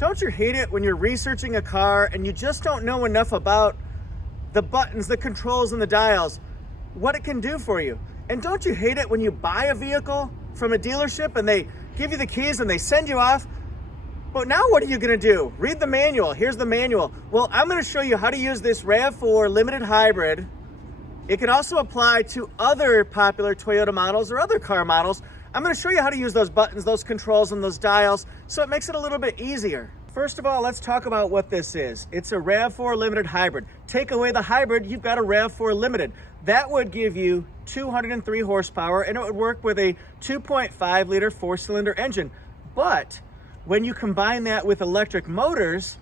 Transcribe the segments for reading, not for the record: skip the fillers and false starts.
Don't you hate it when you're researching a car and you just don't know enough about the buttons, the controls, and the dials, what it can do for you? And don't you hate it when you buy a vehicle from a dealership and they give you the keys and they send you off? But now what are you gonna do? Read the manual. Here's the manual. Well, I'm gonna show you how to use this RAV4 Limited Hybrid. It can also apply to other popular Toyota models or other car models. I'm gonna show you how to use those buttons, those controls, and those dials, so it makes it a little bit easier. First of all, let's talk about what this is. It's a RAV4 Limited Hybrid. Take away the hybrid, you've got a RAV4 Limited. That would give you 203 horsepower, and it would work with a 2.5 liter 4-cylinder engine. But when you combine that with electric motors,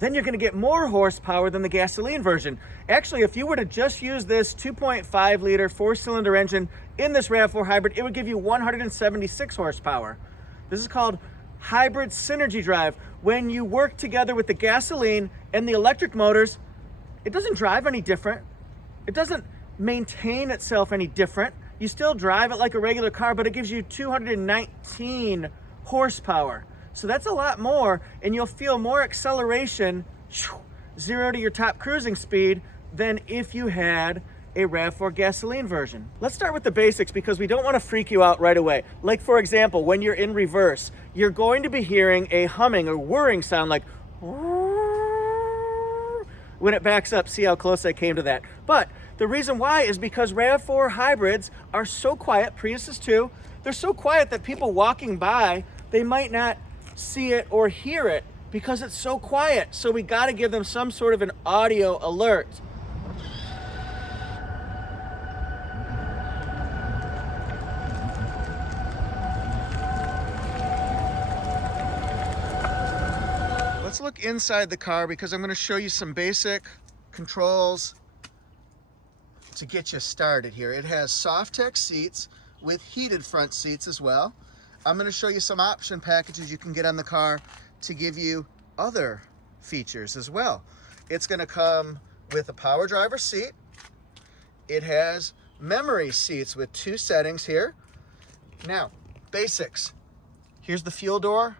then you're gonna get more horsepower than the gasoline version. Actually, if you were to just use this 2.5 liter 4-cylinder engine in this RAV4 Hybrid, it would give you 176 horsepower. This is called hybrid synergy drive. When you work together with the gasoline and the electric motors, it doesn't drive any different. It doesn't maintain itself any different. You still drive it like a regular car, but it gives you 219 horsepower. So that's a lot more, and you'll feel more acceleration, 0 to your top cruising speed, than if you had a RAV4 gasoline version. Let's start with the basics because we don't want to freak you out right away. Like, for example, when you're in reverse, you're going to be hearing a humming or whirring sound like when it backs up. See how close I came to that. But the reason why is because RAV4 hybrids are so quiet, Priuses too, they're so quiet that people walking by, they might not see it or hear it because it's so quiet. So we got to give them some sort of an audio alert. Let's look inside the car because I'm going to show you some basic controls to get you started here. It has Softex seats with heated front seats as well. I'm going to show you some option packages you can get on the car to give you other features as well. It's going to come with a power driver seat. It has memory seats with 2 settings here. Now, basics. Here's the fuel door.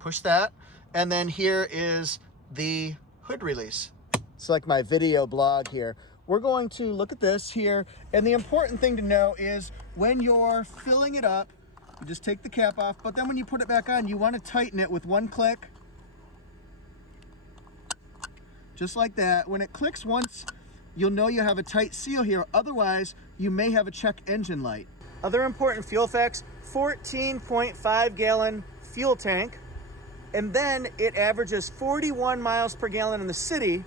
Push that. And then here is the hood release. It's like my video blog here. We're going to look at this here. And the important thing to know is when you're filling it up, you just take the cap off, but then when you put it back on, you want to tighten it with 1 click. Just like that. When it clicks once, you'll know you have a tight seal here. Otherwise, you may have a check engine light. Other important fuel facts, 14.5 gallon fuel tank. And then it averages 41 miles per gallon in the city,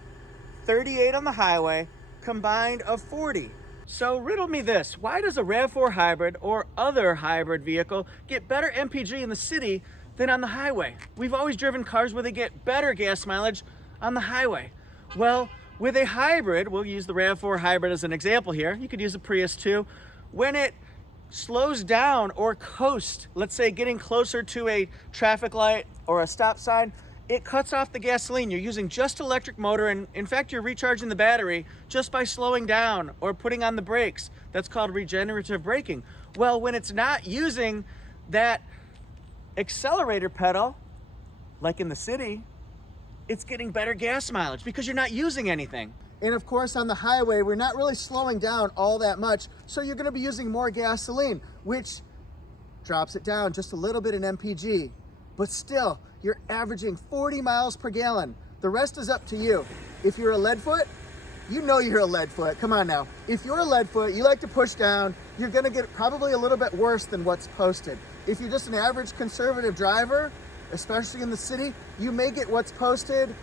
38 on the highway, combined of 40. So riddle me this, why does a RAV4 hybrid or other hybrid vehicle get better MPG in the city than on the highway? We've always driven cars where they get better gas mileage on the highway. Well, with a hybrid, we'll use the RAV4 hybrid as an example here. You could use a Prius too. When it slows down or coasts, let's say getting closer to a traffic light or a stop sign, it cuts off the gasoline. You're using just electric motor, and in fact, you're recharging the battery just by slowing down or putting on the brakes. That's called regenerative braking. Well, when it's not using that accelerator pedal, like in the city, it's getting better gas mileage because you're not using anything. And of course, on the highway, we're not really slowing down all that much, so you're gonna be using more gasoline, which drops it down just a little bit in MPG. But still, you're averaging 40 miles per gallon. The rest is up to you. If you're a leadfoot, you know you're a leadfoot. Come on now. If you're a leadfoot, you like to push down, you're gonna get probably a little bit worse than what's posted. If you're just an average conservative driver, especially in the city, you may get what's posted,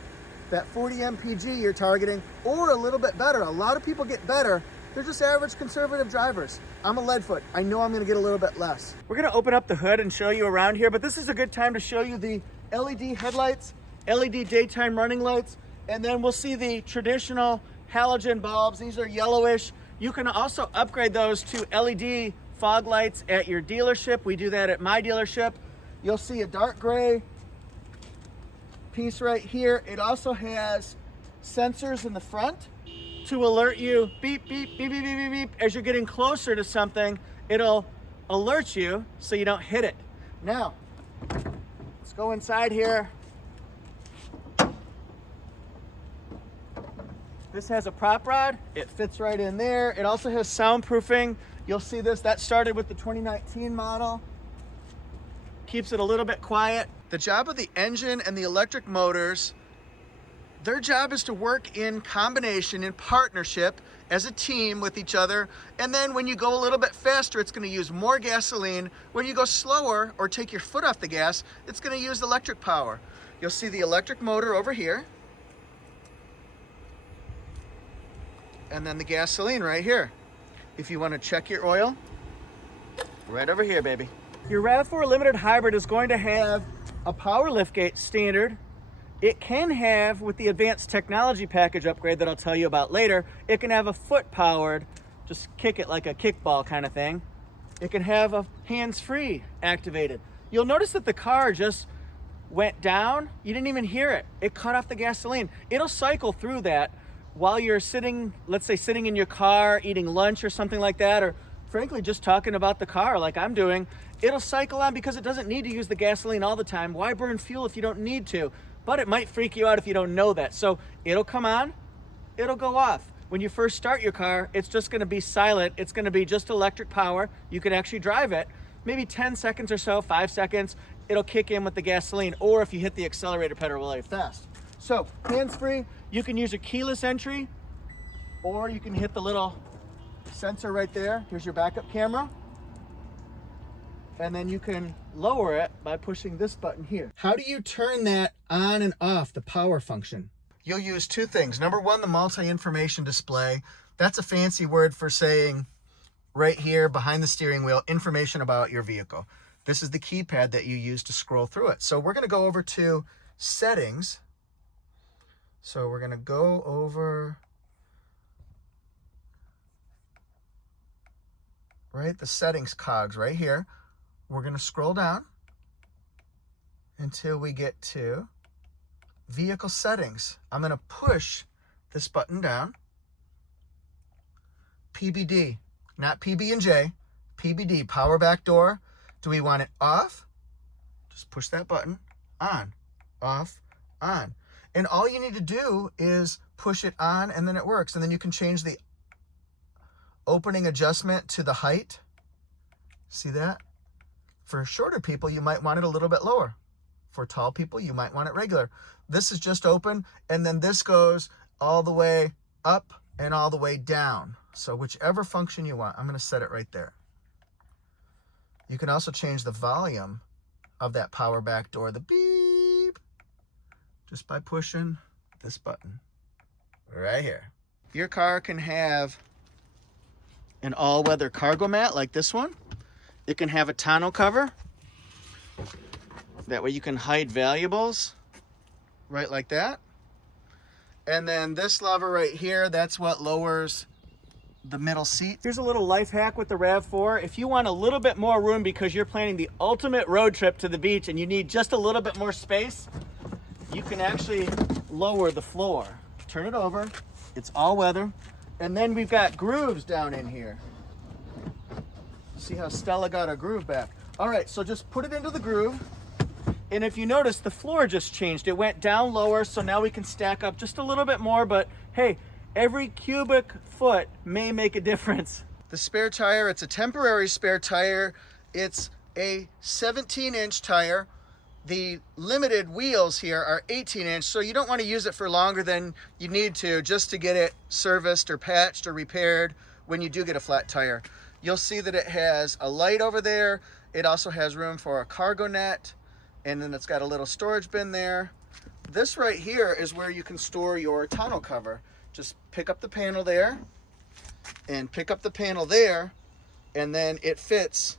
that 40 MPG you're targeting, or a little bit better. A lot of people get better. They're just average conservative drivers. I'm a leadfoot. I know I'm gonna get a little bit less. We're gonna open up the hood and show you around here, but this is a good time to show you the LED headlights, LED daytime running lights, and then we'll see the traditional halogen bulbs. These are yellowish. You can also upgrade those to LED fog lights at your dealership. We do that at my dealership. You'll see a dark gray piece right here. It also has sensors in the front to alert you, beep, beep, beep, beep, beep, beep, beep. As you're getting closer to something, it'll alert you so you don't hit it. Now, let's go inside here. This has a prop rod. It fits right in there. It also has soundproofing. You'll see this. That started with the 2019 model. Keeps it a little bit quiet. The job of the engine and the electric motors, their job is to work in combination, in partnership, as a team with each other. And then when you go a little bit faster, it's going to use more gasoline. When you go slower or take your foot off the gas, it's going to use electric power. You'll see the electric motor over here. And then the gasoline right here. If you want to check your oil, right over here, baby. Your RAV4 Limited Hybrid is going to have a power liftgate standard. It can have, with the advanced technology package upgrade that I'll tell you about later, it can have a foot powered, just kick it like a kickball kind of thing. It can have a hands-free activated. You'll notice that the car just went down. You didn't even hear it. It cut off the gasoline. It'll cycle through that while you're sitting, let's say sitting in your car, eating lunch or something like that, or frankly, just talking about the car like I'm doing. It'll cycle on because it doesn't need to use the gasoline all the time. Why burn fuel if you don't need to? But it might freak you out if you don't know that. So it'll come on, it'll go off. When you first start your car, it's just gonna be silent. It's gonna be just electric power. You can actually drive it. Maybe 10 seconds or so, 5 seconds, it'll kick in with the gasoline, or if you hit the accelerator pedal really fast. So hands-free, you can use a keyless entry, or you can hit the little sensor right there. Here's your backup camera. And then you can lower it by pushing this button here. How do you turn that on and off, the power function? You'll use two things. Number one, the multi-information display. That's a fancy word for saying right here behind the steering wheel, information about your vehicle. This is the keypad that you use to scroll through it. So we're gonna go over to settings. So we're gonna go over, right, the settings cogs right here. We're going to scroll down until we get to vehicle settings. I'm going to push this button down. PBD, not PB&J, PBD, power back door. Do we want it off? Just push that button. On, off, on. And all you need to do is push it on and then it works. And then you can change the opening adjustment to the height. See that? For shorter people, you might want it a little bit lower. For tall people, you might want it regular. This is just open, and then this goes all the way up and all the way down. So whichever function you want, I'm going to set it right there. You can also change the volume of that power back door, the beep, just by pushing this button right here. Your car can have an all-weather cargo mat like this one. It can have a tonneau cover. That way you can hide valuables, right like that. And then this lever right here, that's what lowers the middle seat. Here's a little life hack with the RAV4. If you want a little bit more room because you're planning the ultimate road trip to the beach and you need just a little bit more space, you can actually lower the floor. Turn it over, it's all weather. And then we've got grooves down in here. See how Stella got a groove back. All right, so just put it into the groove. And if you notice, the floor just changed. It went down lower, so now we can stack up just a little bit more, but hey, every cubic foot may make a difference. The spare tire, it's a temporary spare tire. It's a 17-inch tire. The limited wheels here are 18-inch, so you don't want to use it for longer than you need to just to get it serviced or patched or repaired when you do get a flat tire. You'll see that it has a light over there. It also has room for a cargo net, and then it's got a little storage bin there. This right here is where you can store your tonneau cover. Just pick up the panel there and pick up the panel there, and then it fits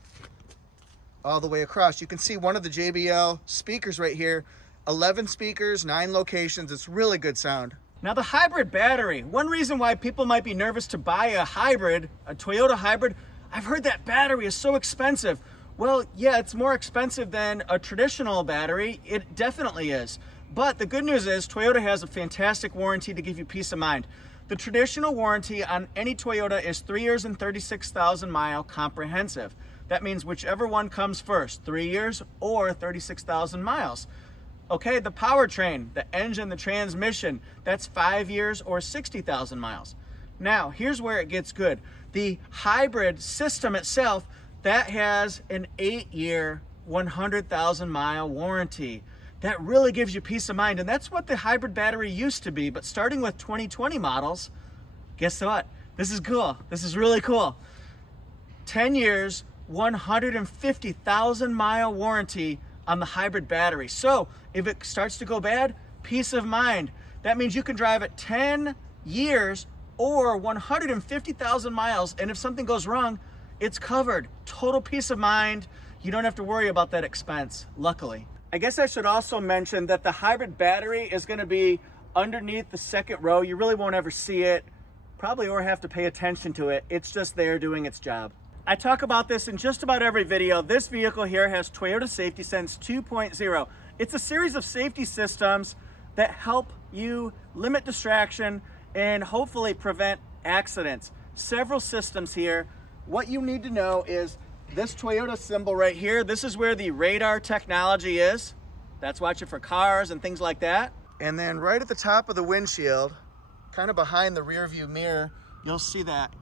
all the way across. You can see one of the JBL speakers right here, 11 speakers, 9 locations. It's really good sound. Now the hybrid battery, one reason why people might be nervous to buy a hybrid, a Toyota hybrid, I've heard that battery is so expensive. Well, yeah, it's more expensive than a traditional battery. It definitely is. But the good news is Toyota has a fantastic warranty to give you peace of mind. The traditional warranty on any Toyota is 3 years and 36,000 mile comprehensive. That means whichever one comes first, 3 years or 36,000 miles. Okay, the powertrain, the engine, the transmission, that's 5 years or 60,000 miles. Now, here's where it gets good. The hybrid system itself, that has an 8-year, 100,000 mile warranty. That really gives you peace of mind, and that's what the hybrid battery used to be. But starting with 2020 models, guess what? This is cool. This is really cool. 10 years, 150,000 mile warranty on the hybrid battery. So if it starts to go bad, peace of mind. That means you can drive it 10 years or 150,000 miles, and if something goes wrong, it's covered. Total peace of mind. You don't have to worry about that expense, luckily. I guess I should also mention that the hybrid battery is going to be underneath the second row. You really won't ever see it, probably, or have to pay attention to it. It's just there doing its job. I talk about this in just about every video. This vehicle here has Toyota Safety Sense 2.0. It's a series of safety systems that help you limit distraction and hopefully prevent accidents. Several systems here. What you need to know is this Toyota symbol right here. This is where the radar technology is. That's watching for cars and things like that. And then right at the top of the windshield, kind of behind the rear view mirror, you'll see that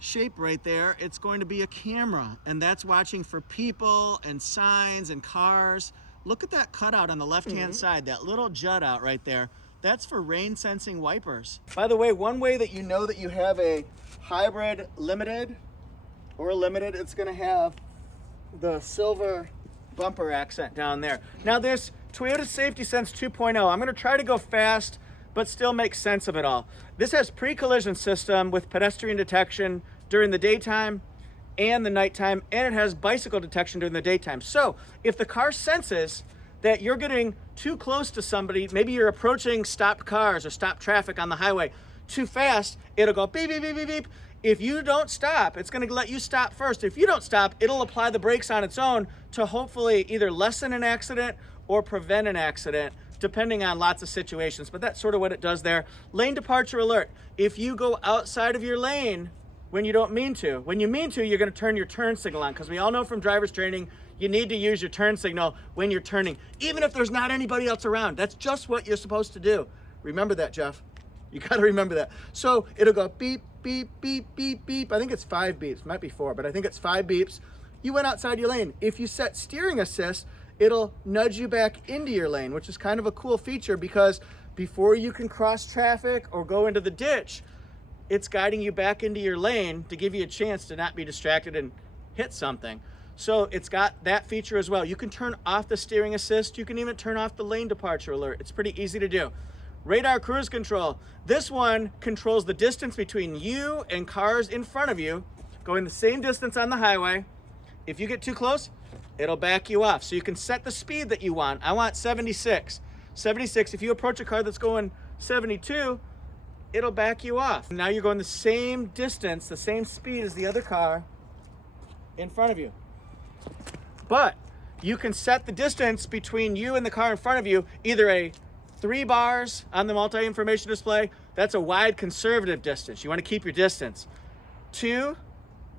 shape right there. It's going to be a camera, and that's watching for people and signs and cars. Look at that cutout on the left-hand side, that little jut out right there. That's for rain sensing wipers. By the way, one way that you know that you have a hybrid limited or a limited, it's going to have the silver bumper accent down there. Now this Toyota Safety Sense 2.0, I'm going to try to go fast but still make sense of it all. This has pre-collision system with pedestrian detection during the daytime and the nighttime, and it has bicycle detection during the daytime. So if the car senses that you're getting too close to somebody, maybe you're approaching stopped cars or stopped traffic on the highway too fast, it'll go beep, beep, beep, beep, beep. If you don't stop, it's gonna let you stop first. If you don't stop, it'll apply the brakes on its own to hopefully either lessen an accident or prevent an accident, depending on lots of situations. But that's sort of what it does there. Lane departure alert. If you go outside of your lane when you don't mean to, when you mean to, you're gonna turn your turn signal on, because we all know from driver's training, you need to use your turn signal when you're turning, even if there's not anybody else around. That's just what you're supposed to do. Remember that, Jeff. You gotta remember that. So it'll go beep, beep, beep, beep, beep. I think it's 5 beeps, might be 4, but I think it's 5 beeps. You went outside your lane. If you set steering assist, it'll nudge you back into your lane, which is kind of a cool feature, because before you can cross traffic or go into the ditch, it's guiding you back into your lane to give you a chance to not be distracted and hit something. So it's got that feature as well. You can turn off the steering assist. You can even turn off the lane departure alert. It's pretty easy to do. Radar cruise control. This one controls the distance between you and cars in front of you, going the same distance on the highway. If you get too close, it'll back you off. So you can set the speed that you want. I want 76. 76, if you approach a car that's going 72, it'll back you off. Now you're going the same distance, the same speed as the other car in front of you. But you can set the distance between you and the car in front of you, either a 3 bars on the multi-information display. That's a wide conservative distance. You want to keep your distance. 2,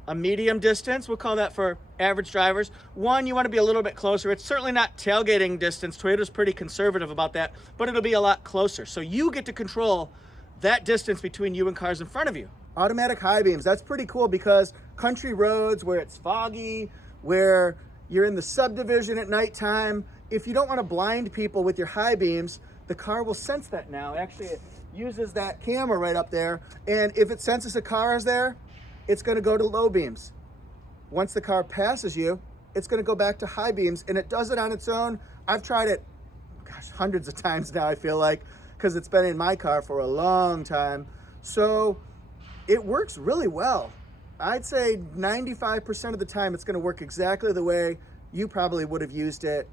a medium distance. We'll call that for average drivers. 1, you want to be a little bit closer. It's certainly not tailgating distance. Toyota's pretty conservative about that, but it'll be a lot closer. So you get to control that distance between you and cars in front of you. Automatic high beams. That's pretty cool, because country roads where it's foggy, where you're in the subdivision at nighttime, if you don't want to blind people with your high beams, the car will sense that now. Actually, it uses that camera right up there, and if it senses a car is there, it's going to go to low beams. Once the car passes you, it's going to go back to high beams, and it does it on its own. I've tried it, gosh, hundreds of times now, I feel like, because it's been in my car for a long time. So it works really well. I'd say 95% of the time it's going to work exactly the way you probably would have used it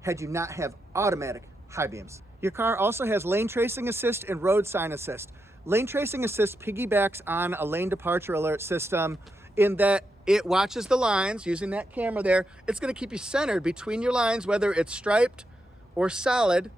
had you not have automatic high beams. Your car also has lane tracing assist and road sign assist. Lane tracing assist piggybacks on a lane departure alert system in that it watches the lines using that camera there. It's going to keep you centered between your lines, whether it's striped or solid,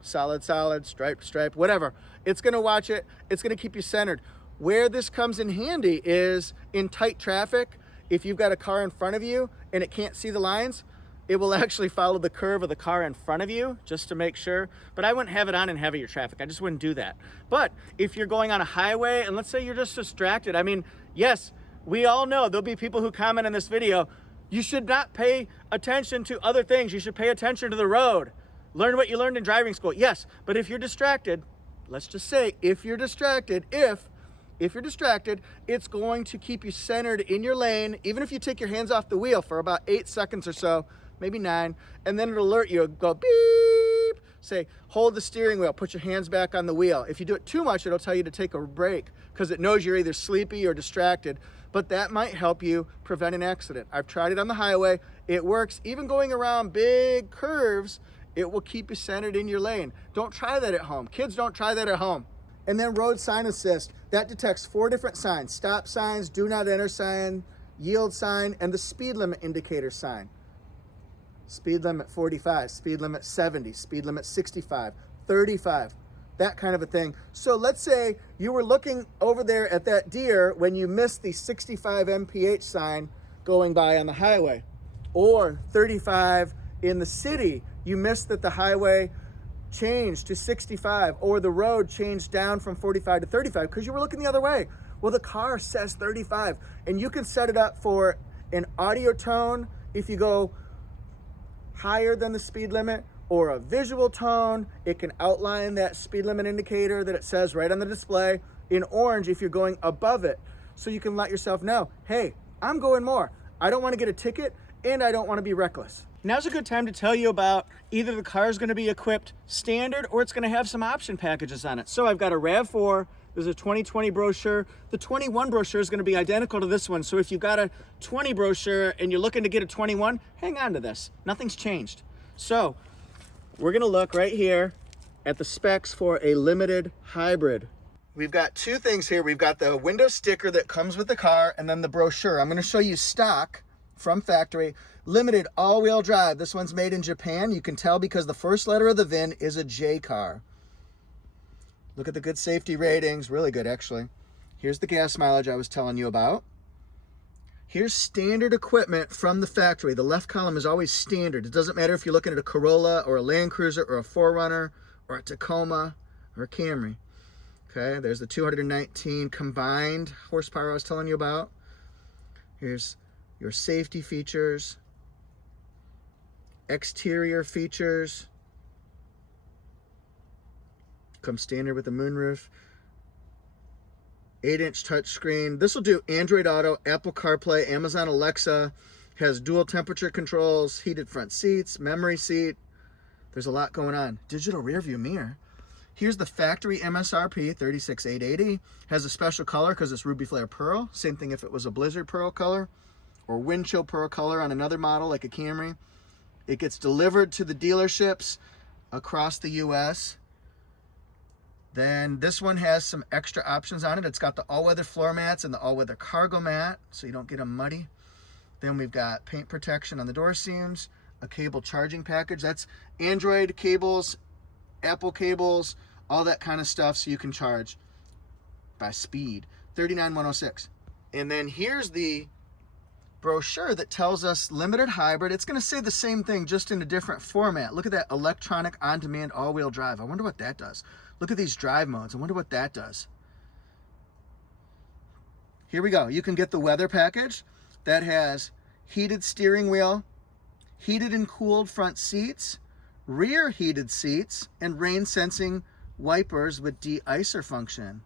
striped, whatever. It's going to watch it. It's going to keep you centered. Where this comes in handy is in tight traffic. If you've got a car in front of you and it can't see the lines, it will actually follow the curve of the car in front of you just to make sure. But I wouldn't have it on in heavier traffic. I just wouldn't do that. But if you're going on a highway and let's say you're just distracted, I mean, yes, we all know there'll be people who comment in this video, you should not pay attention to other things. You should pay attention to the road. Learn what you learned in driving school. Yes, but if you're distracted, let's just say if you're distracted, if you're distracted, it's going to keep you centered in your lane, even if you take your hands off the wheel for about 8 seconds or so, maybe 9, and then it'll alert you, go beep, say, hold the steering wheel, put your hands back on the wheel. If you do it too much, it'll tell you to take a break because it knows you're either sleepy or distracted, but that might help you prevent an accident. I've tried it on the highway. It works. Even going around big curves, it will keep you centered in your lane. Don't try that at home. Kids, don't try that at home. And then road sign assist, that detects 4 different signs: stop signs, do not enter sign, yield sign, and the speed limit indicator sign. Speed limit 45, speed limit 70, speed limit 65, 35, that kind of a thing. So let's say you were looking over there at that deer when you missed the 65 mph sign going by on the highway, or 35 in the city. You missed that the highway changed to 65 or the road changed down from 45 to 35 because you were looking the other way. Well, the car says 35 and you can set it up for an audio tone if you go higher than the speed limit, or a visual tone. It can outline that speed limit indicator that it says right on the display in orange if you're going above it. So you can let yourself know, hey, I'm going more. I don't want to get a ticket and I don't want to be reckless. Now's a good time to tell you about either the car is going to be equipped standard or it's going to have some option packages on it. So I've got a RAV4, there's a 2020 brochure. The 21 brochure is going to be identical to this one. So if you've got a 20 brochure and you're looking to get a 21, hang on to this. Nothing's changed. So we're going to look right here at the specs for a limited hybrid. We've got 2 things here. We've got the window sticker that comes with the car and then the brochure. I'm going to show you stock from factory. Limited all-wheel drive. This one's made in Japan. You can tell because the first letter of the VIN is a J car. Look at the good safety ratings. Really good, actually. Here's the gas mileage I was telling you about. Here's standard equipment from the factory. The left column is always standard. It doesn't matter if you're looking at a Corolla or a Land Cruiser or a 4Runner or a Tacoma or a Camry. Okay, there's the 219 combined horsepower I was telling you about. Here's your safety features, exterior features, comes standard with the moonroof, 8-inch touchscreen. This will do Android Auto, Apple CarPlay, Amazon Alexa, has dual temperature controls, heated front seats, memory seat. There's a lot going on. Digital rear view mirror. Here's the factory MSRP, $36,880. Has a special color because it's Ruby Flare Pearl. Same thing if it was a Blizzard Pearl color or Wind Chill Pearl color on another model like a Camry. It gets delivered to the dealerships across the US. Then this one has some extra options on it. It's got the all-weather floor mats and the all-weather cargo mat so you don't get them muddy. Then we've got paint protection on the door seams, a cable charging package. That's Android cables, Apple cables, all that kind of stuff so you can charge by speed. $39,106. And then here's the brochure that tells us limited hybrid. It's going to say the same thing just in a different format. Look at that electronic on-demand all-wheel drive. I wonder what that does. Look at these drive modes. I wonder what that does. Here we go. You can get the weather package that has heated steering wheel, heated and cooled front seats, rear heated seats, and rain sensing wipers with de-icer function.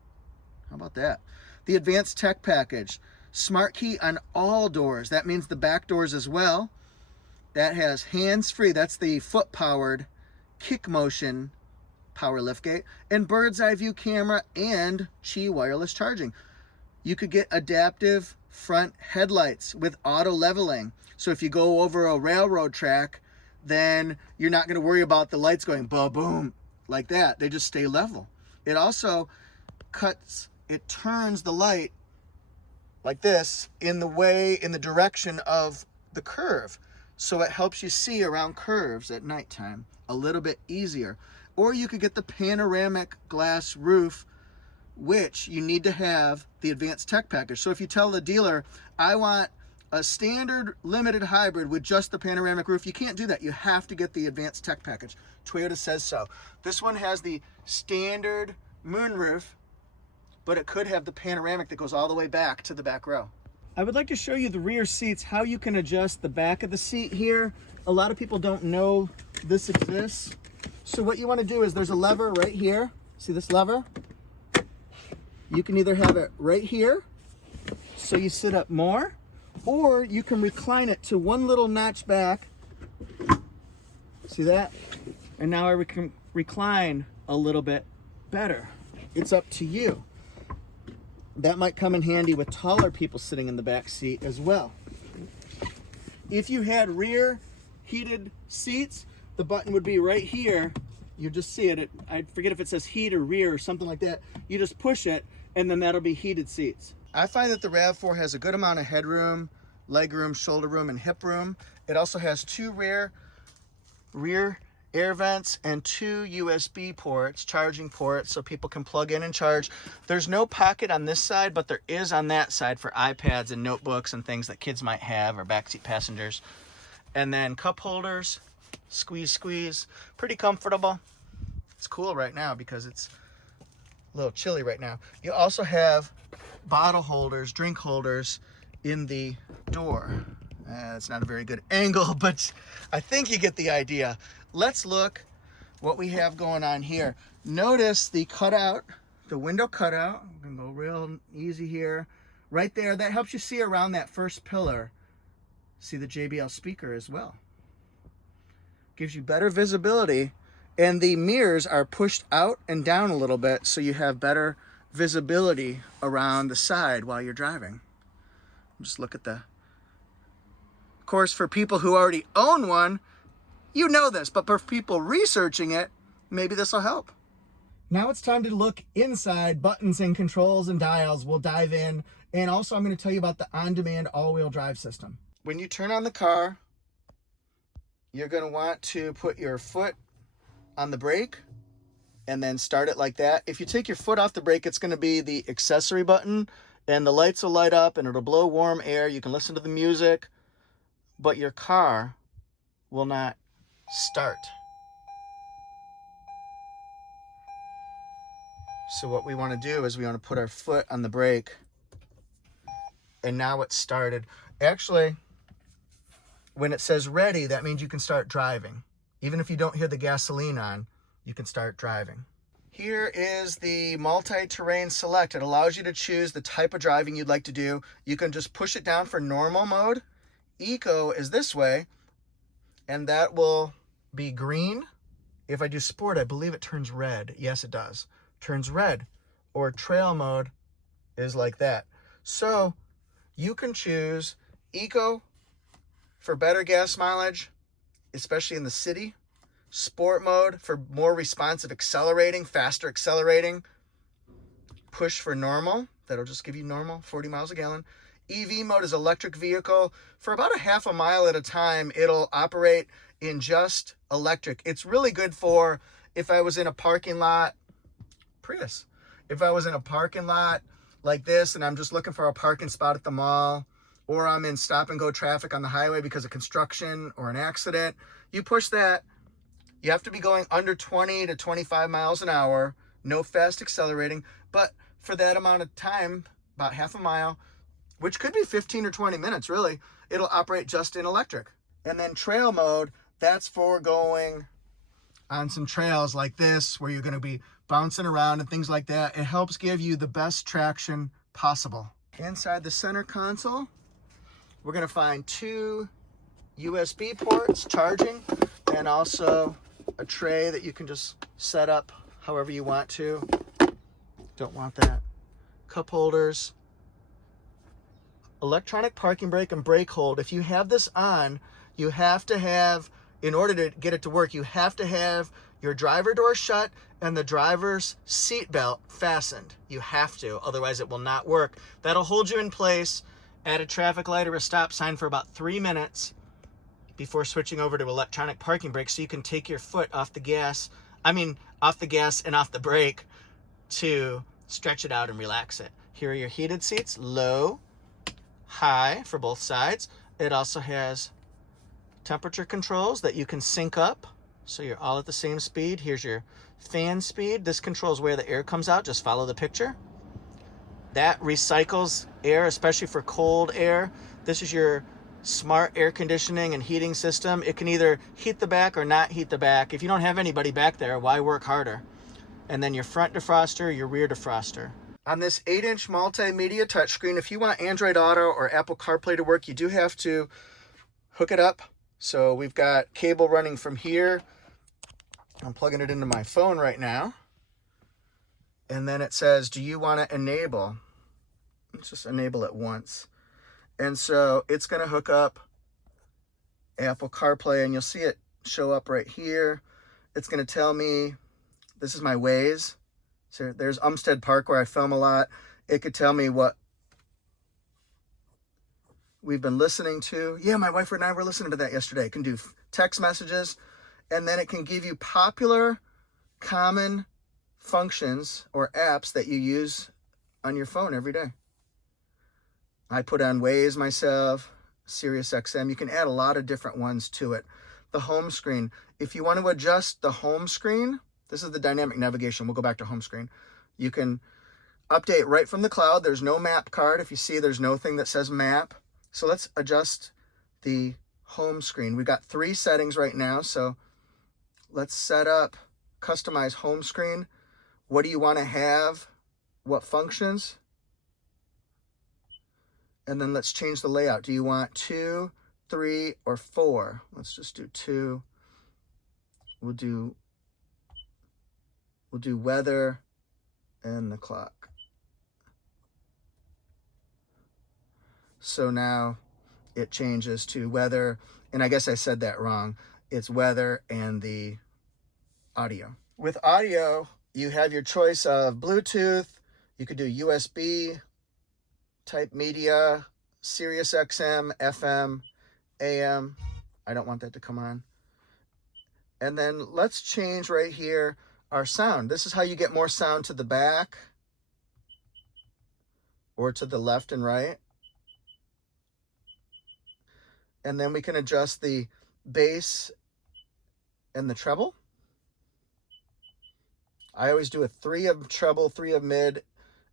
How about that? The advanced tech package, smart key on all doors. That means the back doors as well. That has hands-free. That's the foot-powered kick motion power liftgate, and bird's eye view camera and Qi wireless charging. You could get adaptive front headlights with auto leveling. So if you go over a railroad track, then you're not going to worry about the lights going ba-boom like that. They just stay level. It also turns the light like this in the direction of the curve. So it helps you see around curves at nighttime a little bit easier. Or you could get the panoramic glass roof, which you need to have the advanced tech package. So if you tell the dealer, I want a standard limited hybrid with just the panoramic roof, you can't do that. You have to get the advanced tech package. Toyota says so. This one has the standard moonroof, but it could have the panoramic that goes all the way back to the back row. I would like to show you the rear seats, how you can adjust the back of the seat here. A lot of people don't know this exists. So what you want to do is there's a lever right here. See this lever? You can either have it right here, so you sit up more, or you can recline it to one little notch back. See that? And now I can recline a little bit better. It's up to you. That might come in handy with taller people sitting in the back seat as well. If you had rear heated seats, the button would be right here. You just see it. I forget if it says heat or rear or something like that. You just push it, and then that'll be heated seats. I find that the RAV4 has a good amount of headroom, leg room, shoulder room, and hip room. It also has two rear air vents and two USB ports, charging ports, so people can plug in and charge. There's no pocket on this side, but there is on that side for iPads and notebooks and things that kids might have, or backseat passengers. And then cup holders, squeeze, pretty comfortable. It's cool right now because it's a little chilly right now. You also have bottle holders, drink holders in the door. It's not a very good angle, but I think you get the idea. Let's look what we have going on here. Notice the cutout, the window cutout. I'm gonna go real easy here. Right there, that helps you see around that first pillar. See the JBL speaker as well. Gives you better visibility, and the mirrors are pushed out and down a little bit so you have better visibility around the side while you're driving. Just look at the, of course, for people who already own one, you know this, but for people researching it, maybe this will help. Now it's time to look inside. Buttons and controls and dials. We'll dive in, and also I'm going to tell you about the on-demand all-wheel drive system. When you turn on the car, you're going to want to put your foot on the brake and then start it like that. If you take your foot off the brake, it's going to be the accessory button, and the lights will light up and it'll blow warm air. You can listen to the music, but your car will not start. So what we want to do is we want to put our foot on the brake, and now it's started. Actually, when it says ready, that means you can start driving. Even if you don't hear the gasoline on, you can start driving. Here is the multi-terrain select. It allows you to choose the type of driving you'd like to do. You can just push it down for normal mode. Eco is this way, and that will be green. If I do sport, I believe it turns red. Yes, it does. Turns red. Or trail mode is like that. So you can choose eco for better gas mileage, especially in the city. Sport mode for more responsive accelerating, faster accelerating. Push for normal. That'll just give you normal, 40 miles a gallon. EV mode is electric vehicle. For about a half a mile at a time, it'll operate in just electric. It's really good for if I was in a parking lot, Prius. If I was in a parking lot like this and I'm just looking for a parking spot at the mall, or I'm in stop and go traffic on the highway because of construction or an accident, you push that. You have to be going under 20 to 25 miles an hour, no fast accelerating, but for that amount of time, about half a mile, which could be 15 or 20 minutes really, it'll operate just in electric. And then trail mode, that's for going on some trails like this where you're going to be bouncing around and things like that. It helps give you the best traction possible. Inside the center console, we're going to find two USB ports charging, and also a tray that you can just set up however you want to. Don't want that. Cup holders. Electronic parking brake and brake hold. If you have this on, you have to have, in order to get it to work, you have to have your driver door shut and the driver's seat belt fastened. You have to, otherwise it will not work. That'll hold you in place at a traffic light or a stop sign for about 3 minutes before switching over to electronic parking brake, so you can take your foot off the gas, off the gas and off the brake to stretch it out and relax it. Here are your heated seats, low, high for both sides. It also has temperature controls that you can sync up, so you're all at the same speed. Here's your fan speed. This controls where the air comes out. Just follow the picture. That recycles air, especially for cold air. This is your smart air conditioning and heating system. It can either heat the back or not heat the back. If you don't have anybody back there, why work harder? And then your front defroster, your rear defroster. On this 8-inch multimedia touchscreen, if you want Android Auto or Apple CarPlay to work, you do have to hook it up. So we've got cable running from here. I'm plugging it into my phone right now. And then it says, do you want to enable? Let's just enable it once. And so it's going to hook up Apple CarPlay, and you'll see it show up right here. It's going to tell me, this is my Waze. So there's Umstead Park where I film a lot. It could tell me what we've been listening to. Yeah, my wife and I were listening to that yesterday. It can do text messages, and then it can give you popular, common functions or apps that you use on your phone every day. I put on Waze myself, SiriusXM. You can add a lot of different ones to it. The home screen. If you want to adjust the home screen, this is the dynamic navigation. We'll go back to home screen. You can update right from the cloud. There's no map card. If you see, there's no thing that says map. So let's adjust the home screen. We've got 3 settings right now. So let's set up, customize home screen. What do you want to have? What functions? And then let's change the layout. Do you want 2, 3, or 4? Let's just do 2. We'll do weather and the clock. So now it changes to weather, and I guess I said that wrong. It's weather and the audio. With audio, you have your choice of Bluetooth. You could do USB type media, SiriusXM, FM, AM. I don't want that to come on. And then let's change right here our sound. This is how you get more sound to the back or to the left and right. And then we can adjust the bass and the treble. I always do a 3 of treble, 3 of mid,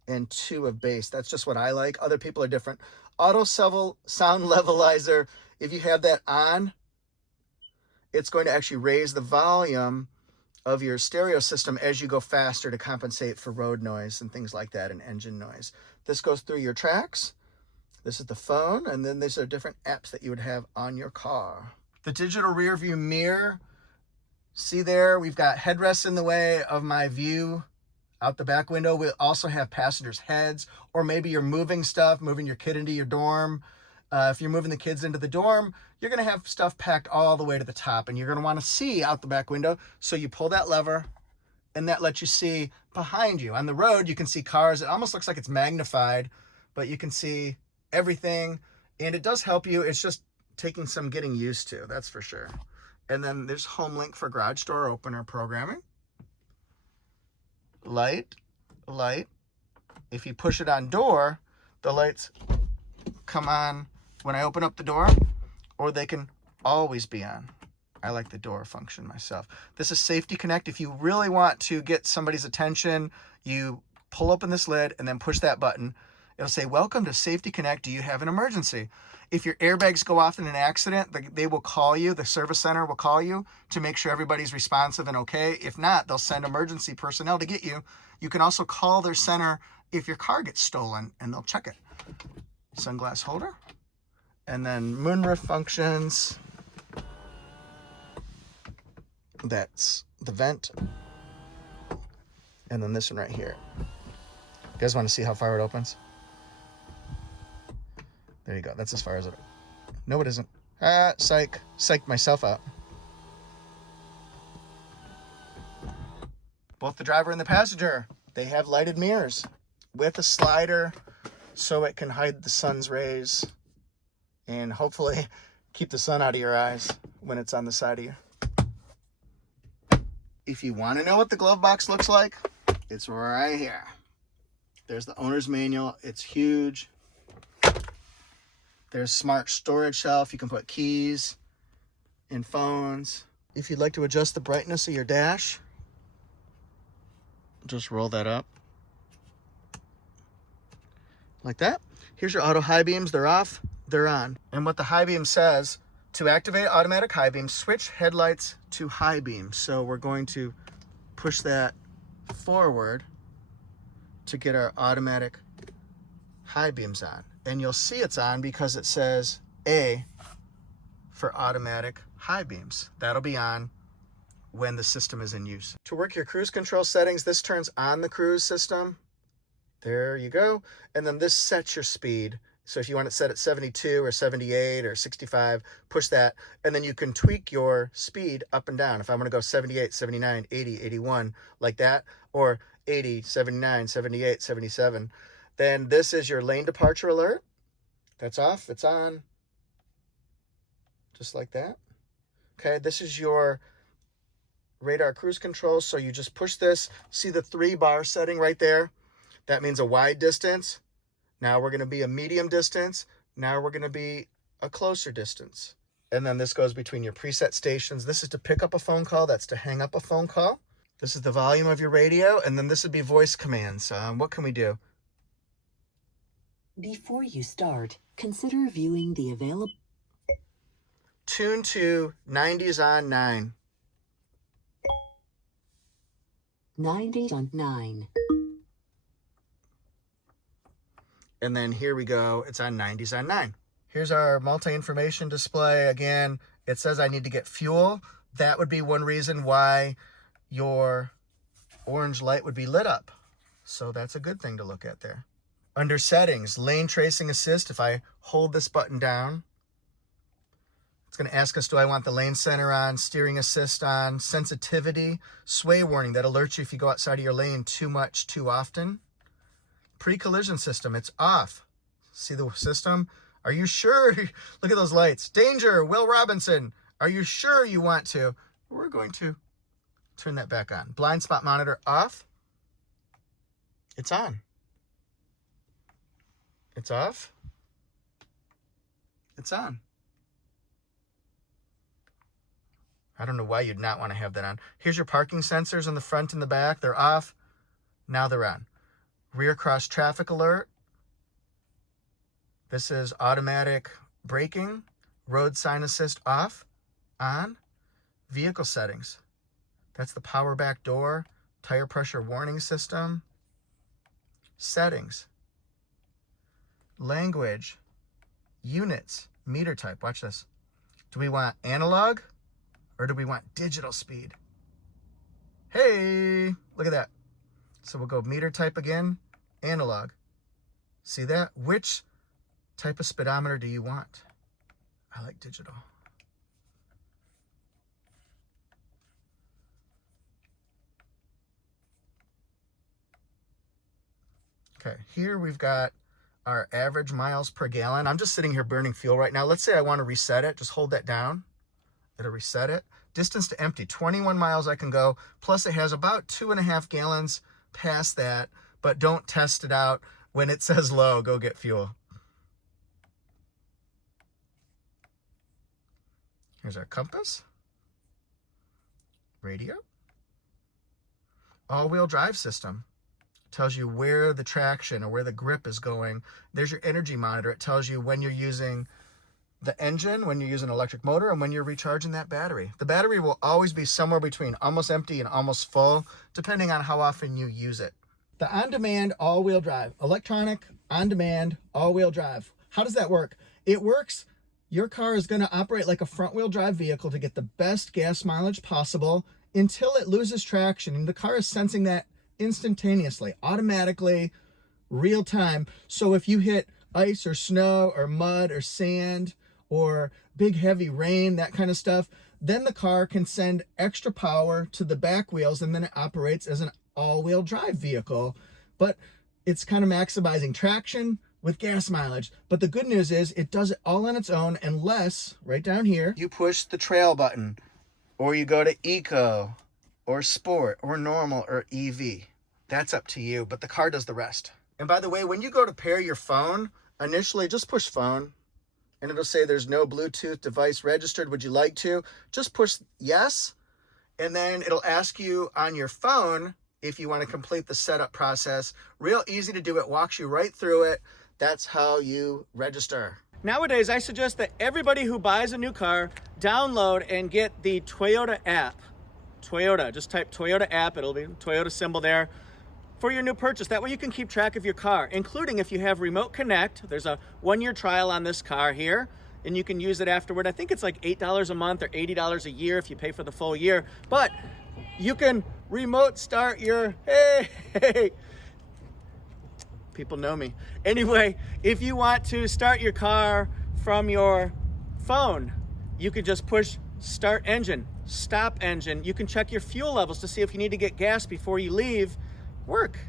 and 2 of bass. That's just what I like. Other people are different. Auto sound levelizer, if you have that on, it's going to actually raise the volume of your stereo system as you go faster to compensate for road noise and things like that and engine noise. This goes through your tracks. This is the phone, and then these are different apps that you would have on your car. The digital rear view mirror. See there, we've got headrests in the way of my view out the back window. We also have passengers' heads, or maybe you're moving stuff, moving your kid into your dorm. If you're moving the kids into the dorm, you're going to have stuff packed all the way to the top, and you're going to want to see out the back window. So you pull that lever, and that lets you see behind you. On the road, you can see cars. It almost looks like it's magnified, but you can see everything, and it does help you. It's just taking some getting used to, that's for sure. And then there's Homelink for garage door opener programming. Light. If you push it on door, the lights come on when I open up the door, or they can always be on. I like the door function myself. This is Safety Connect. If you really want to get somebody's attention, you pull open this lid and then push that button. It'll say, welcome to Safety Connect. Do you have an emergency? If your airbags go off in an accident, they will call you. The service center will call you to make sure everybody's responsive and okay. If not, they'll send emergency personnel to get you. You can also call their center if your car gets stolen, and they'll check it. Sunglass holder. And then moonroof functions. That's the vent. And then this one right here. You guys want to see how far it opens? There you go. That's as far as it. No, it isn't. Ah, psych. Psyched myself out. Both the driver and the passenger, they have lighted mirrors with a slider so it can hide the sun's rays and hopefully keep the sun out of your eyes when it's on the side of you. If you want to know what the glove box looks like, it's right here. There's the owner's manual. It's huge. There's smart storage shelf. You can put keys and phones. If you'd like to adjust the brightness of your dash, just roll that up like that. Here's your auto high beams. They're off, they're on. And what the high beam says, to activate automatic high beam, switch headlights to high beam. So we're going to push that forward to get our automatic high beams on. And you'll see it's on because it says A for automatic high beams. That'll be on when the system is in use. To work your cruise control settings, this turns on the cruise system. There you go. And then this sets your speed. So if you want it set at 72 or 78 or 65, push that. And then you can tweak your speed up and down. If I want to go 78, 79, 80, 81, like that, or 80, 79, 78, 77, then this is your lane departure alert. That's off, it's on. Just like that. Okay, this is your radar cruise control. So you just push this. See the 3-bar setting right there? That means a wide distance. Now we're going to be a medium distance. Now we're going to be a closer distance. And then this goes between your preset stations. This is to pick up a phone call. That's to hang up a phone call. This is the volume of your radio. And then this would be voice commands. What can we do? Before you start, consider viewing the available... Tune to 90s on 9. 90s on 9. And then here we go. It's on 90s on 9. Here's our multi-information display. Again, it says I need to get fuel. That would be one reason why your orange light would be lit up. So that's a good thing to look at there. Under settings, lane tracing assist. If I hold this button down, it's going to ask us, do I want the lane center on, steering assist on, sensitivity, sway warning that alerts you if you go outside of your lane too much, too often. Pre-collision system, it's off. See the system? Are you sure? Look at those lights. Danger, Will Robinson. Are you sure you want to? We're going to turn that back on. Blind spot monitor off. It's on. It's off. It's on. I don't know why you'd not want to have that on. Here's your parking sensors on the front and the back. They're off. Now they're on. Rear cross traffic alert. This is automatic braking. Road sign assist off. On. Vehicle settings. That's the power back door. Tire pressure warning system. Settings. Language. Units. Meter type. Watch this. Do we want analog or do we want digital speed? Hey, look at that. So we'll go meter type again, analog. See that? Which type of speedometer do you want? I like digital. Okay, here we've got our average miles per gallon. I'm just sitting here burning fuel right now. Let's say I want to reset it. Just hold that down. It'll reset it. Distance to empty, 21 miles I can go. Plus it has about 2.5 gallons past that, but don't test it out. When it says low, go get fuel. Here's our compass. Radio. All-wheel drive system. Tells you where the traction or where the grip is going. There's your energy monitor. It tells you when you're using the engine, when you're using an electric motor, and when you're recharging that battery. The battery will always be somewhere between almost empty and almost full, depending on how often you use it. The on-demand all-wheel drive, electronic on-demand all-wheel drive. How does that work? It works. Your car is going to operate like a front-wheel drive vehicle to get the best gas mileage possible until it loses traction. And the car is sensing that instantaneously, automatically, real time. So if you hit ice or snow or mud or sand or big heavy rain, that kind of stuff, then the car can send extra power to the back wheels and then it operates as an all-wheel drive vehicle. But it's kind of maximizing traction with gas mileage. But the good news is it does it all on its own unless, right down here, you push the trail button or you go to eco or sport or normal or EV. That's up to you, but the car does the rest. And by the way, when you go to pair your phone, initially just push phone and it'll say there's no Bluetooth device registered. Would you like to? Just push yes, and then it'll ask you on your phone if you want to complete the setup process. Real easy to do. It walks you right through it. That's how you register. Nowadays, I suggest that everybody who buys a new car download and get the Toyota app. Toyota, just type Toyota app. It'll be Toyota symbol there for your new purchase. That way you can keep track of your car, including if you have Remote Connect. There's a 1-year trial on this car here, and you can use it afterward. I think it's like $8 a month or $80 a year if you pay for the full year. But you can remote start your, hey, people know me. Anyway, if you want to start your car from your phone, you can just push start engine, stop engine. You can check your fuel levels to see if you need to get gas before you leave work,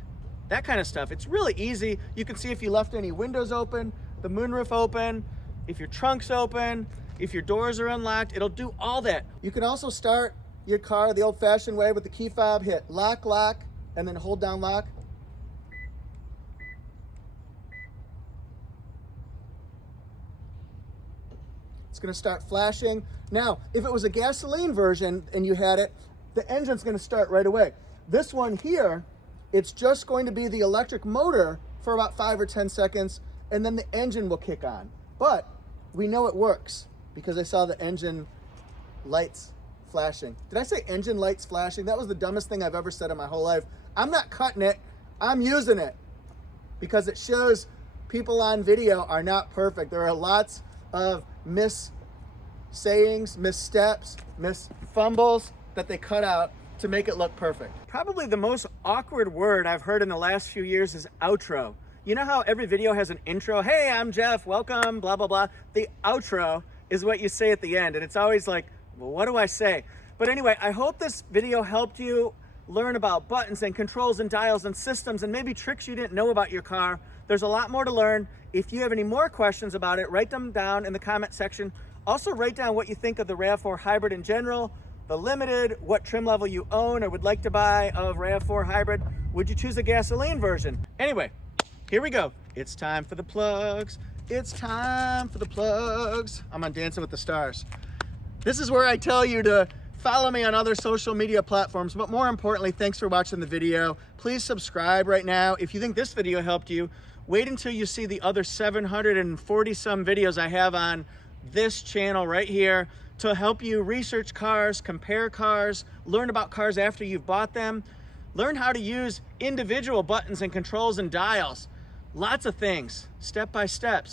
that kind of stuff. It's really easy. You can see if you left any windows open, the moonroof open, if your trunk's open, if your doors are unlocked. It'll do all that. You can also start your car the old-fashioned way with the key fob. Hit lock, lock, and then hold down lock. It's going to start flashing. Now, if it was a gasoline version and you had it, the engine's going to start right away. This one here, it's just going to be the electric motor for about 5 or 10 seconds, and then the engine will kick on. But we know it works because I saw the engine lights flashing. Did I say engine lights flashing? That was the dumbest thing I've ever said in my whole life. I'm not cutting it. I'm using it because it shows people on video are not perfect. There are lots of missayings, missteps, fumbles that they cut out to make it look perfect. Probably the most awkward word I've heard in the last few years is outro. You know how every video has an intro? Hey, I'm Jeff, welcome, blah, blah, blah. The outro is what you say at the end, and it's always like, well, what do I say? But anyway, I hope this video helped you learn about buttons and controls and dials and systems and maybe tricks you didn't know about your car. There's a lot more to learn. If you have any more questions about it, write them down in the comment section. Also, write down what you think of the RAV4 Hybrid in general, the Limited, what trim level you own or would like to buy of RAV4 Hybrid. Would you choose a gasoline version? Anyway, here we go. It's time for the plugs. It's time for the plugs. I'm on Dancing with the Stars. This is where I tell you to follow me on other social media platforms, but more importantly, thanks for watching the video. Please subscribe right now. If you think this video helped you, wait until you see the other 740 some videos I have on this channel right here to help you research cars, compare cars, learn about cars after you've bought them, learn how to use individual buttons and controls and dials. Lots of things, step by step,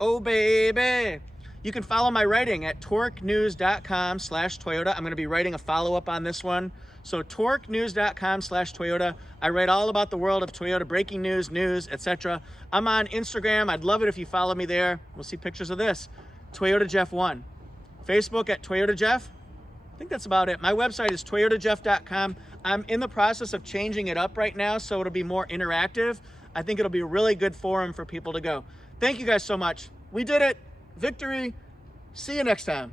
oh baby. You can follow my writing at torquenews.com/Toyota. I'm going to be writing a follow-up on this one. So torquenews.com/Toyota. I write all about the world of Toyota, breaking news, etc. I'm on Instagram. I'd love it if you follow me there. We'll see pictures of this. Toyota Jeff 1. Facebook at Toyota Jeff. I think that's about it. My website is toyotajeff.com. I'm in the process of changing it up right now so it'll be more interactive. I think it'll be a really good forum for people to go. Thank you guys so much. We did it. Victory. See you next time.